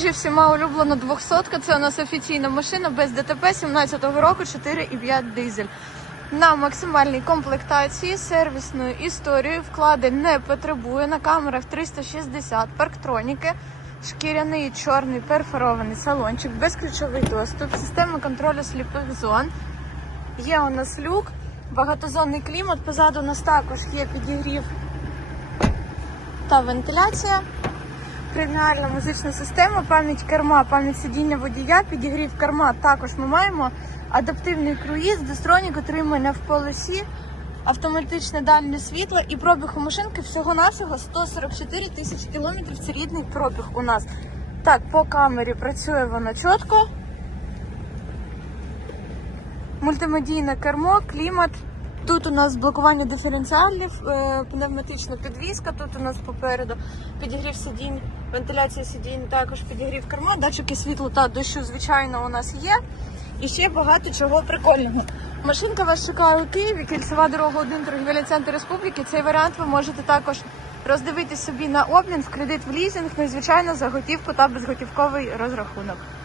Запоріжжі всіма улюблена 200 Це у нас офіційна машина без ДТП 17-го року 4,5 дизель. На максимальній комплектації з сервісною історією вкладень не потребує на камерах 360 парктроніки, шкіряний чорний перфорований салончик, безключовий доступ, система контролю сліпих зон. Є у нас люк, багатозонний клімат. Позаду у нас також є підігрів та вентиляція. Преміальна музична система, пам'ять керма, пам'ять сидіння водія, підігрів керма. Також ми маємо адаптивний круїз, дистронік отримання в полосі, автоматичне дальнє світло і пробіг у машинки всього-навсього 144 тисячі кілометрів. Це рідний пробіг у нас. Так, по камері працює вона чітко. Мультимедійне кермо, клімат. Тут у нас блокування диференціалів, е, пневматична підвізка. Тут у нас попереду підігрів сидінь, вентиляція сидінь, також підігрів керма, датчики світла та дощу, звичайно, у нас є. І ще багато чого прикольного. Машинка вас чекає у Києві, кільцева дорога 1, торгівельний центр республіки. Цей варіант ви можете також роздивитись собі на обмін в кредит в лізинг, ну і звичайно за готівку та безготівковий розрахунок.